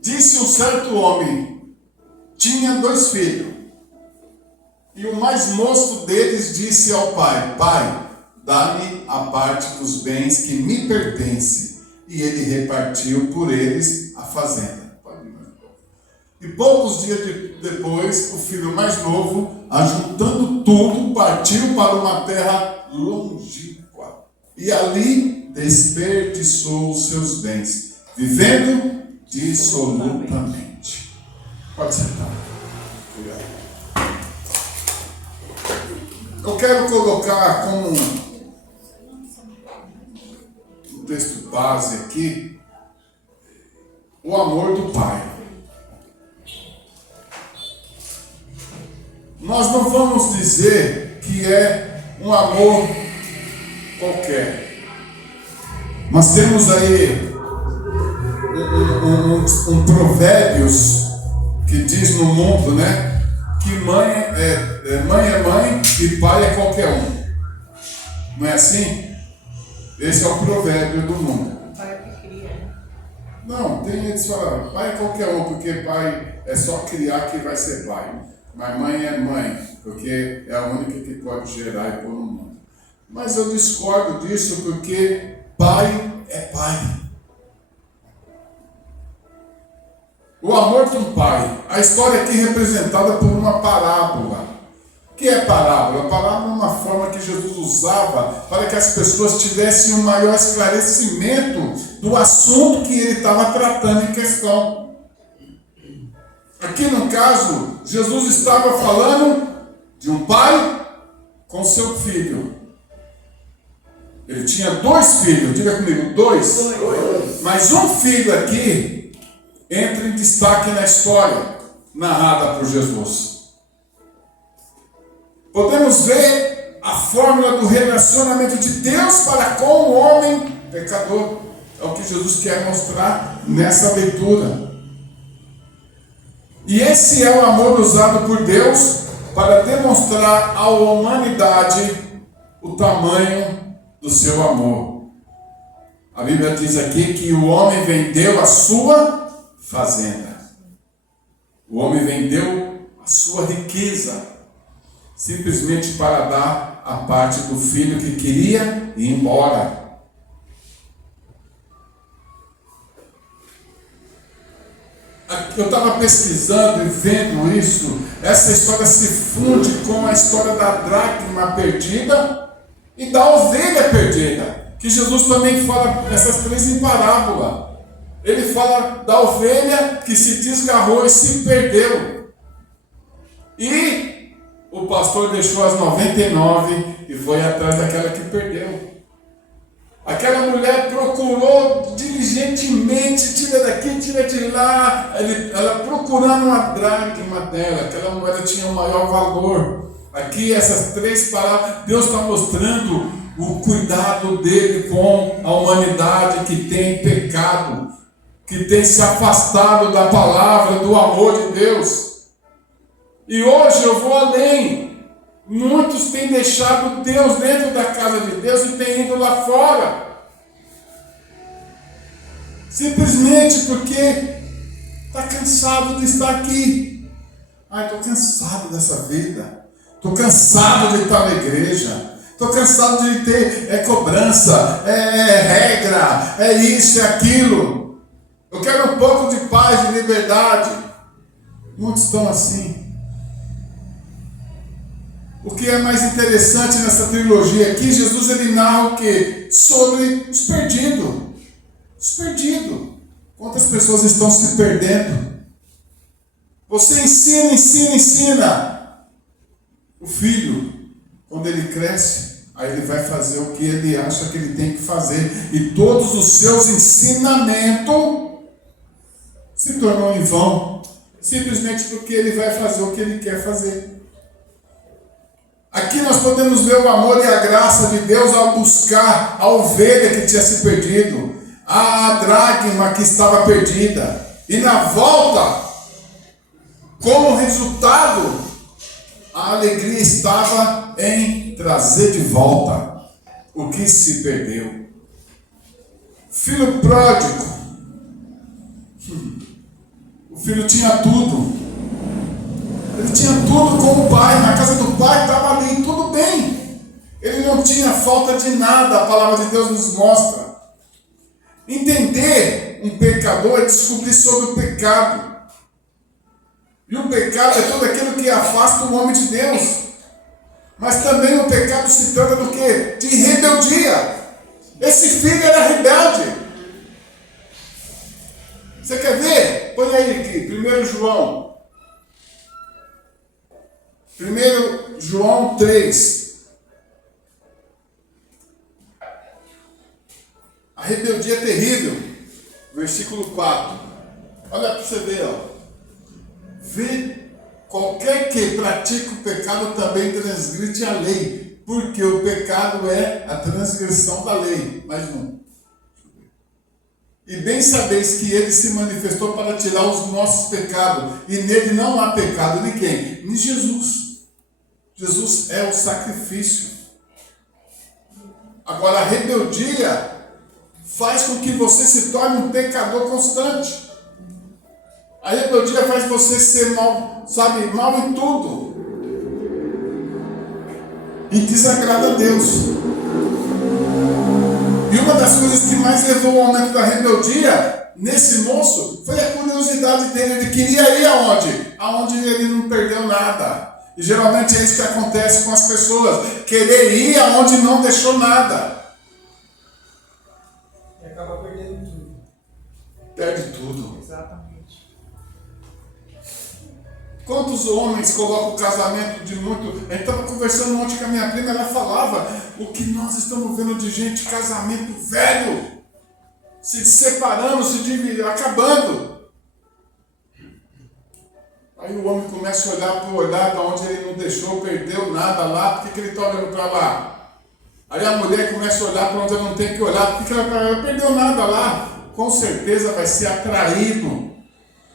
Disse um certo homem, tinha 2 filhos, e o mais moço deles disse ao pai: Pai, dá-me a parte dos bens que me pertence. E ele repartiu por eles a fazenda. E poucos dias depois, o filho mais novo, ajuntando tudo, partiu para uma terra longínqua. E ali desperdiçou os seus bens, vivendo dissolutamente. Pode sentar. Eu quero colocar como um texto base aqui o amor do Pai. Nós não vamos dizer que é um amor qualquer. Nós temos aí um provérbios que diz no mundo, né? Que mãe é mãe e pai é qualquer um. Não é assim? Esse é o provérbio do mundo. Pai é que cria. Não, tem eles falam, pai é qualquer um, porque pai é só criar que vai ser pai. Mas mãe é mãe, porque é a única que pode gerar e pôr no mundo. Mas eu discordo disso porque pai é pai. O amor de um pai. A história aqui é representada por uma parábola. O que é parábola? A parábola é uma forma que Jesus usava para que as pessoas tivessem um maior esclarecimento do assunto que ele estava tratando em questão. Aqui no caso, Jesus estava falando de um pai com seu filho. Ele tinha 2 filhos, diga comigo, 2. Mas um filho aqui entra em destaque na história narrada por Jesus. Podemos ver a fórmula do relacionamento de Deus para com o homem pecador. É o que Jesus quer mostrar nessa leitura. E esse é o amor usado por Deus para demonstrar à humanidade o tamanho do seu amor. A Bíblia diz aqui que o homem vendeu a sua fazenda. O homem vendeu a sua riqueza, simplesmente para dar a parte do filho que queria ir embora. Eu estava pesquisando e vendo isso. Essa história se funde com a história da dracma perdida e da ovelha perdida, que Jesus também fala nessas 3 em parábola. Ele fala da ovelha que se desgarrou e se perdeu. E o pastor deixou as 99 e foi atrás daquela que perdeu. Aquela mulher procurou diligentemente, tira daqui, tira de lá, ela procurando uma dracma dela. Aquela moeda tinha um maior valor. Aqui essas 3 palavras, Deus está mostrando o cuidado dele com a humanidade que tem pecado, que tem se afastado da palavra, do amor de Deus. E hoje eu vou além. Muitos têm deixado Deus dentro da casa de Deus e têm ido lá fora. Simplesmente porque está cansado de estar aqui. Estou cansado dessa vida. Estou cansado de estar na igreja. Estou cansado de ter cobrança, regra, isso, aquilo. Eu quero um pouco de paz, de liberdade. Muitos estão assim. O que é mais interessante nessa trilogia aqui, Jesus ele narra o quê? Sobre os perdidos. Os perdidos. Quantas pessoas estão se perdendo? Você ensina. O filho, quando ele cresce, aí ele vai fazer o que ele acha que ele tem que fazer. E todos os seus ensinamentos se tornam em vão. Simplesmente porque ele vai fazer o que ele quer fazer. Aqui nós podemos ver o amor e a graça de Deus ao buscar a ovelha que tinha se perdido, a dracma que estava perdida. E na volta, como resultado, a alegria estava em trazer de volta o que se perdeu. Filho pródigo filho tinha tudo. Ele tinha tudo com o pai, na casa do pai estava ali, tudo bem. Ele não tinha falta de nada, a palavra de Deus nos mostra. Entender um pecador é descobrir sobre o pecado. E o pecado é tudo aquilo que afasta o homem de Deus. Mas também o pecado se trata do quê? De rebeldia. Esse filho era rebelde. Você quer ver? Põe aí aqui, 1 João. 1 João 3. A rebeldia é terrível. Versículo 4. Olha para você ver, ó. Vê, qualquer que pratique o pecado também transgride a lei, porque o pecado é a transgressão da lei. Mais um. E bem sabeis que ele se manifestou para tirar os nossos pecados, e nele não há pecado de quem? De Jesus. Jesus é o sacrifício. Agora, a rebeldia faz com que você se torne um pecador constante. A rebeldia faz você ser mal, sabe, mal em tudo. E desagrada a Deus. E uma das coisas que mais levou ao aumento da rebeldia nesse moço foi a curiosidade dele. Ele queria ir aonde? Aonde ele não perdeu nada. E geralmente é isso que acontece com as pessoas. Querer ir aonde não deixou nada. E acaba perdendo tudo. Perde tudo. Exatamente. Quantos homens colocam o casamento de muito... A gente estava conversando ontem com a minha prima, ela falava o que nós estamos vendo de gente, casamento velho, se separando, se dividindo, acabando. Aí o homem começa a olhar para o olhar de onde ele não deixou, perdeu nada lá, por que ele está olhando para lá? Aí a mulher começa a olhar para onde ela não tem que olhar, por que ela não perdeu nada lá? Com certeza vai ser atraído.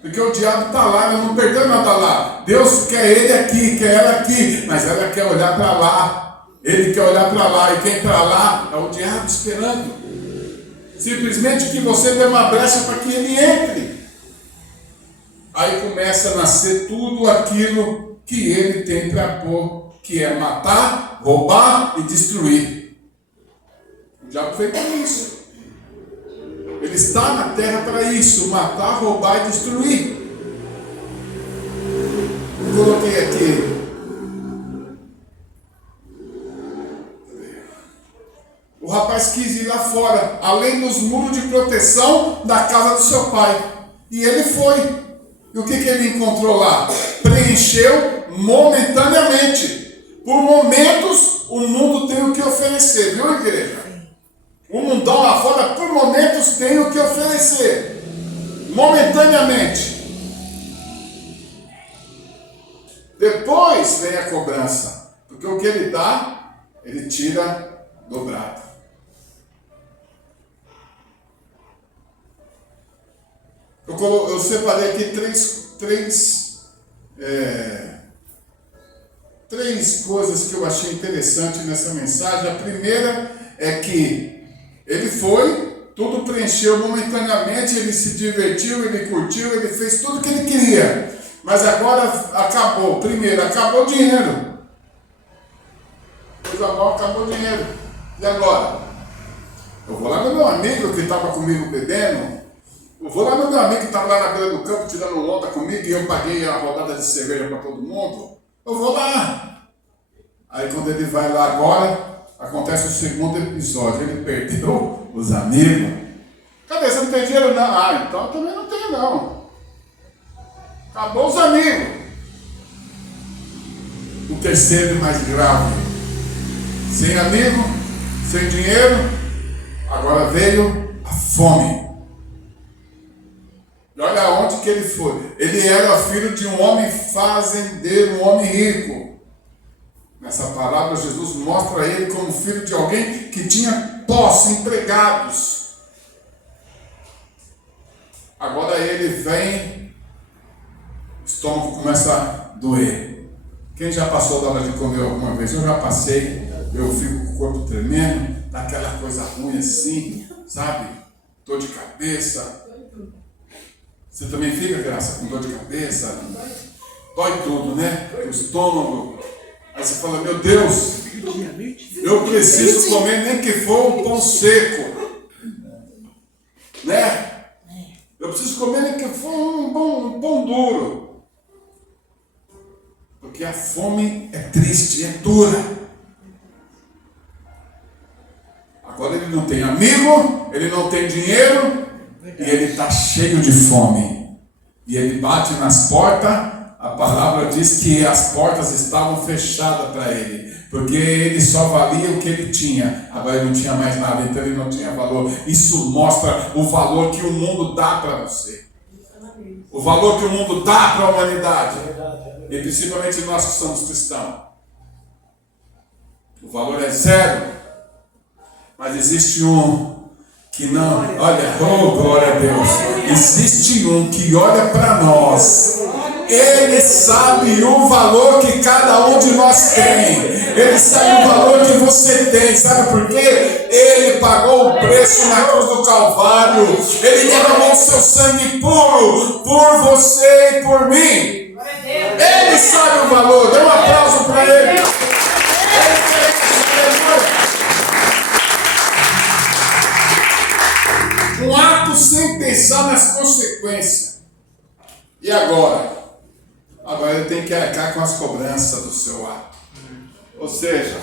Porque o diabo está lá, ela não perdeu nada lá. Deus quer ele aqui, quer ela aqui, mas ela quer olhar para lá. Ele quer olhar para lá, e quem está lá é o diabo esperando. Simplesmente que você dê uma brecha para que ele entre. Aí começa a nascer tudo aquilo que ele tem para pôr, que é matar, roubar e destruir. O diabo fez com isso. Ele está na terra para isso, matar, roubar e destruir. Eu coloquei aqui. O rapaz quis ir lá fora, além dos muros de proteção da casa do seu pai. E ele foi. E o que ele encontrou lá? Preencheu momentaneamente. Por momentos, o mundo tem o que oferecer, viu, igreja? O mundão lá fora, por momentos, tem o que oferecer. Momentaneamente. Depois vem a cobrança. Porque o que ele dá, ele tira dobrado. Eu separei aqui três coisas que eu achei interessante nessa mensagem. A primeira é que ele foi, tudo preencheu momentaneamente, ele se divertiu, ele curtiu, ele fez tudo o que ele queria. Mas agora acabou. Primeiro, acabou o dinheiro. Coisa boa, acabou o dinheiro. E agora? Eu vou lá no meu amigo que estava comigo bebendo. Eu vou lá no meu amigo que estava lá na beira do campo tirando onda comigo e eu paguei a rodada de cerveja para todo mundo. Eu vou lá. Aí quando ele vai lá agora... Acontece o segundo episódio, ele perdeu os amigos. Cadê? Você não tem dinheiro? Não. Ah, então eu também não tenho não. Acabou os amigos. O terceiro e mais grave. Sem amigo, sem dinheiro, agora veio a fome. E olha onde que ele foi. Ele era filho de um homem fazendeiro, um homem rico. Nessa palavra, Jesus mostra ele como filho de alguém que tinha posse, empregados. Agora ele vem, o estômago começa a doer. Quem já passou da hora de comer alguma vez? Eu já passei, eu fico com o corpo tremendo, dá aquela coisa ruim assim, sabe? Dor de cabeça. Você também fica, Graça, com dor de cabeça? Dói tudo, né? O estômago. Aí você fala, meu Deus, eu preciso comer nem que for um pão seco. Né? Eu preciso comer nem que for um pão duro. Porque a fome é triste, é dura. Agora ele não tem amigo, ele não tem dinheiro, e ele está cheio de fome. E ele bate nas portas, a palavra diz que as portas estavam fechadas para ele. Porque ele só valia o que ele tinha. Agora ele não tinha mais nada, então ele não tinha valor. Isso mostra o valor que o mundo dá para você. O valor que o mundo dá para a humanidade. E principalmente nós que somos cristãos. O valor é zero. Mas existe um que não... Olha, oh glória a Deus. Existe um que olha para nós. Ele sabe o valor que cada um de nós tem. Ele sabe o valor que você tem. Sabe por quê? Ele pagou o preço na cruz do Calvário. Ele derramou o seu sangue puro por você e por mim. Ele sabe o valor. Dê um aplauso para ele. Um ato sem pensar nas consequências. E agora? Agora ele tem que arcar com as cobranças do seu ato. Ou seja,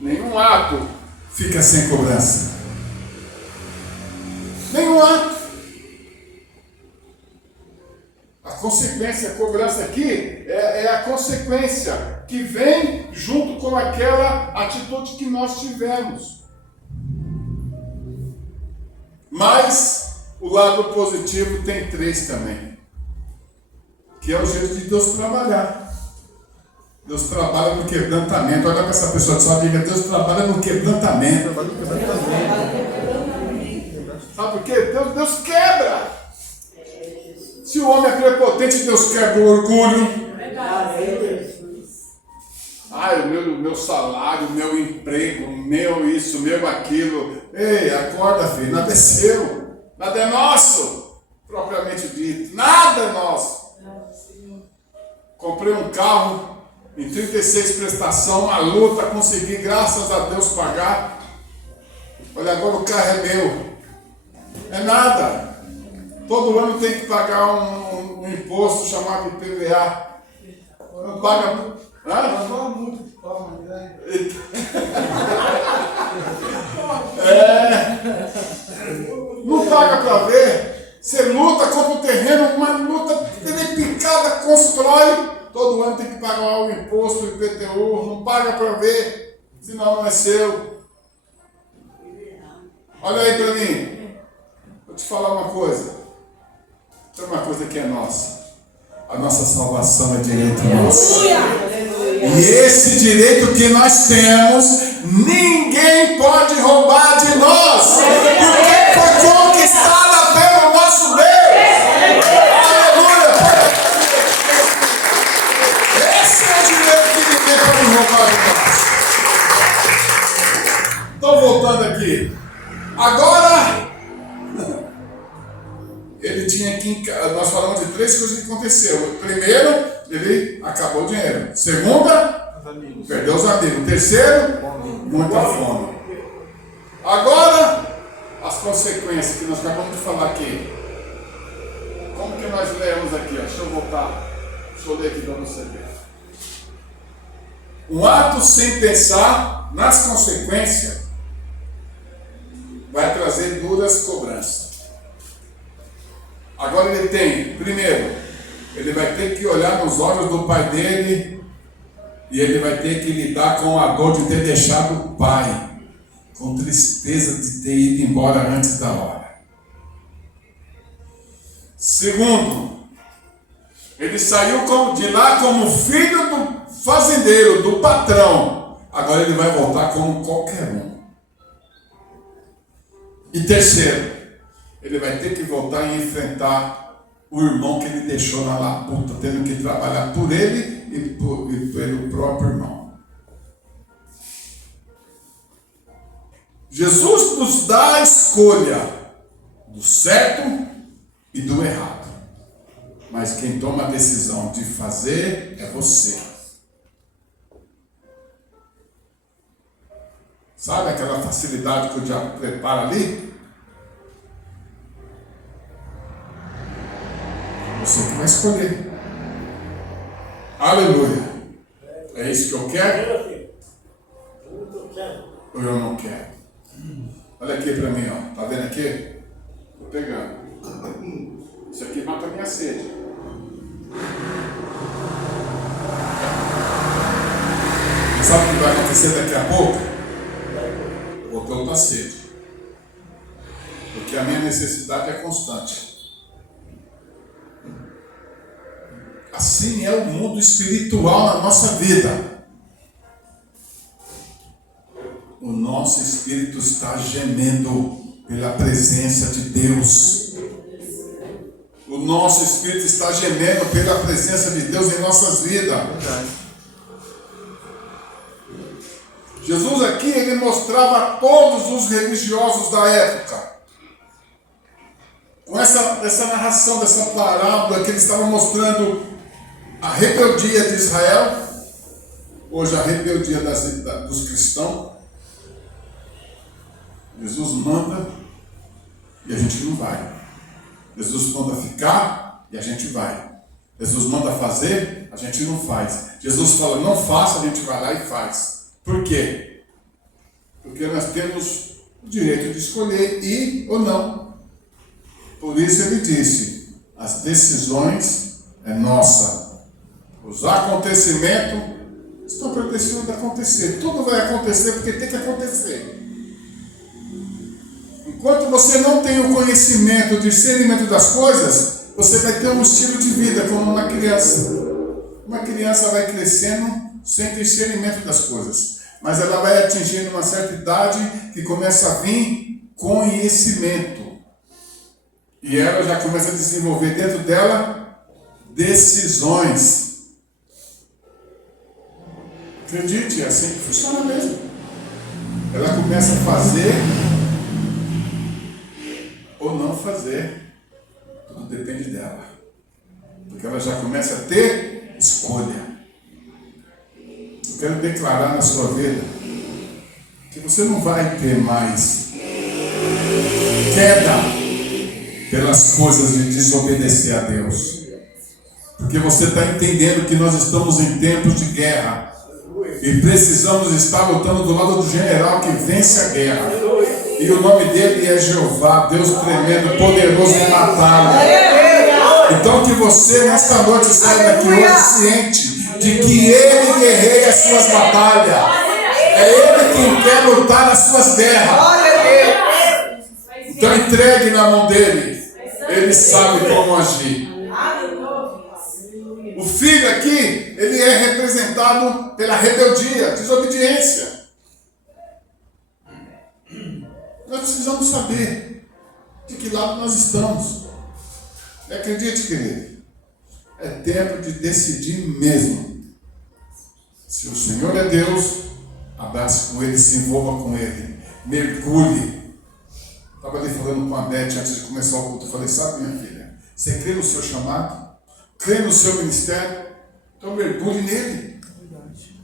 nenhum ato fica sem cobrança. Nenhum ato. A consequência, a cobrança aqui é a consequência que vem junto com aquela atitude que nós tivemos. Mas o lado positivo tem 3 também. Que é o jeito de Deus trabalhar. Deus trabalha no quebrantamento. Olha para essa pessoa que só diga, Deus trabalha no quebrantamento. Sabe por quê? Deus quebra. Se o homem é prepotente, Deus quebra o orgulho. O meu salário, o meu emprego, o meu isso, o meu aquilo. Ei, acorda, filho, nada é seu. Nada é nosso, propriamente dito. Nada é nosso. Comprei um carro em 36 prestação, uma luta, consegui, graças a Deus, pagar. Olha, agora o carro é meu. É nada. Todo ano tem que pagar um imposto chamado IPVA. Não paga. Não paga para ver. Você luta, compra o terreno, uma luta picada, constrói. Todo ano tem que pagar o imposto, o IPTU. Não paga para ver, senão não é seu. Olha aí para mim. Vou te falar uma coisa. Tem uma coisa que é nossa. A nossa salvação é direito nosso. E esse direito que nós temos, ninguém pode roubar de nós. Porque foi conquistada pelo nosso Deus. Aleluia. Esse é o direito que ninguém pode roubar de nós. Estou voltando aqui. Agora, ele tinha que... Nós falamos de 3 coisas que aconteceu. Primeiro, ele acabou o dinheiro. Segunda, perdeu os amigos. Terceiro, muita fome. Agora, as consequências que nós acabamos de falar aqui. Como que nós lemos aqui? Deixa eu voltar. Deixa eu ler aqui para você ver. Um ato sem pensar nas consequências vai trazer duras cobranças. Agora ele tem, primeiro, ele vai ter que olhar nos olhos do pai dele e ele vai ter que lidar com a dor de ter deixado o pai, com tristeza de ter ido embora antes da hora. Segundo, ele saiu de lá como filho do fazendeiro, do patrão. Agora ele vai voltar como qualquer um. E terceiro, ele vai ter que voltar e enfrentar o irmão que ele deixou na labuta, tendo que trabalhar por ele e pelo próprio irmão. Jesus nos dá a escolha do certo e do errado. Mas quem toma a decisão de fazer é você. Sabe aquela facilidade que o diabo prepara ali? Você que vai escolher. Aleluia. É isso que eu quero? Ou eu não quero? Olha aqui para mim, ó. Tá vendo aqui? Tô pegando. Isso aqui mata a minha sede. Sabe o que vai acontecer daqui a pouco? Vou ter outra sede. Porque a minha necessidade é constante. Assim é o mundo espiritual na nossa vida. O nosso espírito está gemendo pela presença de Deus. O nosso espírito está gemendo pela presença de Deus em nossas vidas. Jesus aqui, ele mostrava a todos os religiosos da época, com essa narração, dessa parábola, que ele estava mostrando a rebeldia de Israel, hoje a rebeldia dos cristãos. Jesus manda e a gente não vai. Jesus manda ficar e a gente vai. Jesus manda fazer, a gente não faz. Jesus fala, não faça, a gente vai lá e faz. Por quê? Porque nós temos o direito de escolher ir ou não. Por isso ele disse, as decisões é nossa. Os acontecimentos estão predestinados a acontecer. Tudo vai acontecer porque tem que acontecer. Enquanto você não tem o conhecimento, o discernimento das coisas, você vai ter um estilo de vida como uma criança. Uma criança vai crescendo sem discernimento das coisas. Mas ela vai atingindo uma certa idade que começa a vir conhecimento. E ela já começa a desenvolver dentro dela decisões. Acredite, é assim que funciona mesmo. Ela começa a fazer ou não fazer. Tudo depende dela. Porque ela já começa a ter escolha. Eu quero declarar na sua vida que você não vai ter mais queda pelas coisas de desobedecer a Deus. Porque você está entendendo que nós estamos em tempos de guerra. E precisamos estar lutando do lado do general que vence a guerra. E o nome dele é Jeová, Deus tremendo, poderoso em batalha. Então que você nesta noite saia daqui hoje ciente de que ele guerreia as suas batalhas. É ele quem quer lutar nas suas guerras. Então entregue na mão dele. Ele sabe como agir. O filho aqui, ele é representado pela rebeldia, desobediência. Nós precisamos saber de que lado nós estamos. E acredite, querido, é tempo de decidir mesmo. Se o Senhor é Deus, abrace com Ele, se envolva com Ele, mergulhe. Estava ali falando com a Beth antes de começar o culto. Eu falei, sabe, minha filha, você crê no seu chamado? Crê no seu ministério? Então mergulhe nele.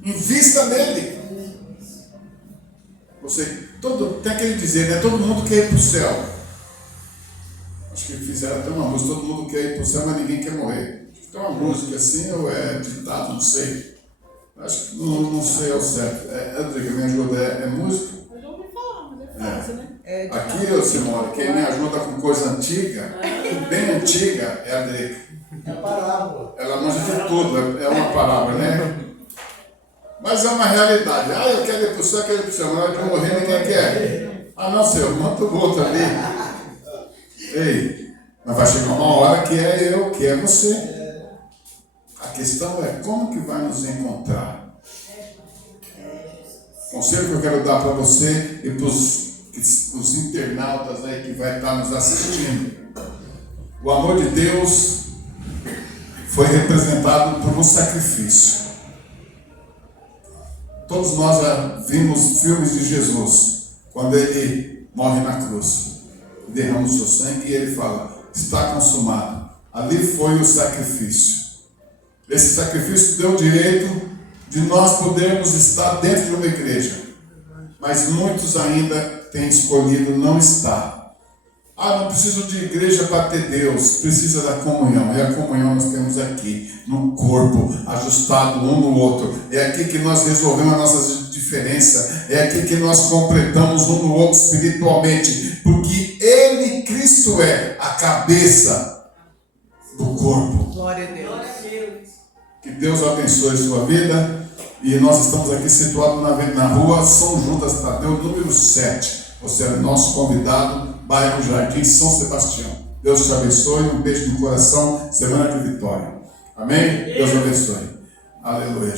Invista nele. Tem aquele dizer, né? Todo mundo quer ir para o céu. Acho que fizeram até uma música, todo mundo quer ir para o céu, mas ninguém quer morrer. Acho que tem uma música assim, ou é ditado, não sei. Acho que não sei ao certo. André, me ajuda, é música? Eu já ouvi falar, mas é fácil, né? Aqui, Simone, quem me ajuda com coisa antiga, bem antiga, é a Drica. É parábola. Ela manja de tudo, é uma palavra, né? Mas é uma realidade. Eu quero ir para o céu, quero ir para o céu. Na hora de morrer, ninguém quer. Não, Senhor, manda o outro ali. Ei, mas vai chegar uma hora que é eu, que é você. A questão é como que vai nos encontrar. Conselho que eu quero dar para você e para os internautas aí que vai estar nos assistindo. O amor de Deus foi representado por um sacrifício. Todos nós já vimos filmes de Jesus, quando ele morre na cruz, derrama o seu sangue e ele fala, está consumado. Ali foi o sacrifício. Esse sacrifício deu o direito de nós podermos estar dentro de uma igreja. Mas muitos ainda têm escolhido não estar. Não preciso de igreja para ter Deus, precisa da comunhão. E a comunhão nós temos aqui, no corpo, ajustado um no outro. É aqui que nós resolvemos as nossas diferenças. É aqui que nós completamos um no outro espiritualmente. Porque Ele, Cristo, é a cabeça do corpo. Glória a Deus. Que Deus abençoe a sua vida. E nós estamos aqui situados na rua São Judas Tadeu, número 7. Você é nosso convidado, bairro Jardim São Sebastião. Deus te abençoe, um beijo no coração, semana de vitória. Amém? Deus abençoe. Aleluia.